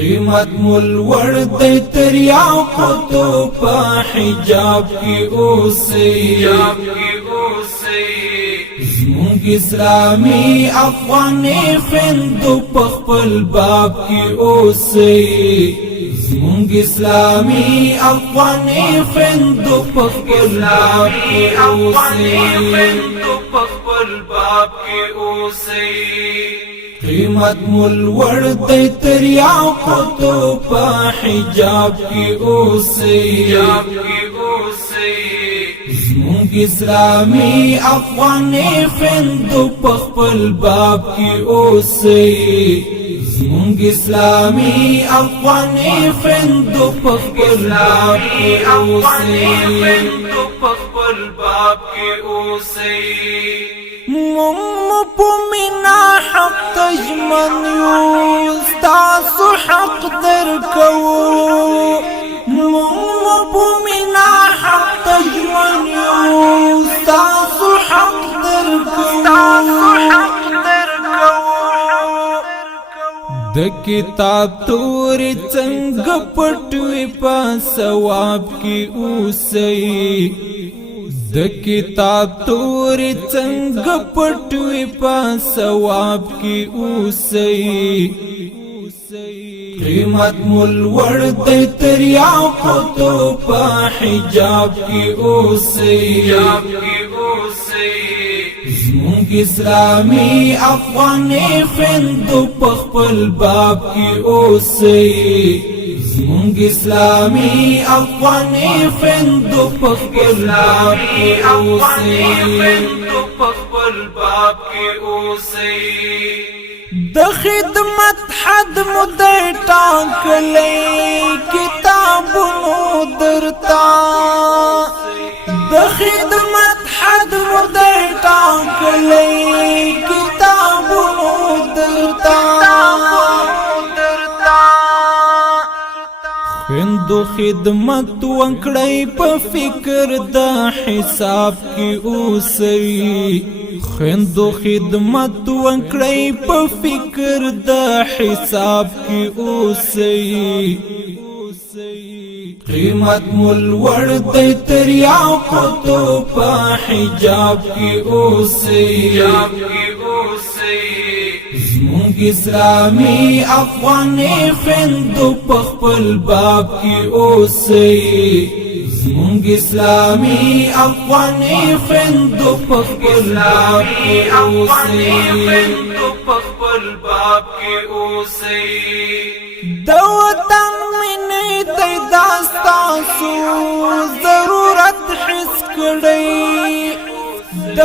قیمت مول ورد تریاو قطو پا حجاب کی اوسی زمونگ اسلامی افغانی خندو پخپل باب کی اوسی زمونگ اسلامی افغانی خندو پخپل باب کی اوسی قیمت مول ورد تریاو قطو پا حجاب کی اوسی زمونگ اسلامی افغانی خندو پخپل باب کی اوسی زمونگ اسلامی افغانی خندو پخپل باب کی اوسی مم پمینا حق تجمن یو ستاسو حق درکو مم پمینا حق تجمن یو ستاسو حق درکو د کتاب توری څنګه پټوي په ثواب کې اوسئ د کتاب توری څنګه پټوي په ثواب کې اوسئ قیمت مول ورد تریاو قطو په حجاب کې اوسئ زمونگ اسلامی افغانی خندو پخپل باب کی اوسی زمونگ اسلامی افغانی خندو پخپل باب کی اوسی د خدمت حد مدر ټاکلی کتابونو درتا د خدمت حد مدر ټاکلی کتابونو درتا خندو خدمت وکړی په فکر د حساب کې اوسئ خندو خدمت وکړی په فکر د حساب کې اوسئ قیمت مول ورد تریاو قطو پا حجاب کی اوسی زمونگ اسلامی افغانی خندو پخپل باب کی اوسی زمونگ اسلامی افغانی خندو پخپل باب کی اوسی د وطن مینې ته داستاسو ضرورت حس کړئ د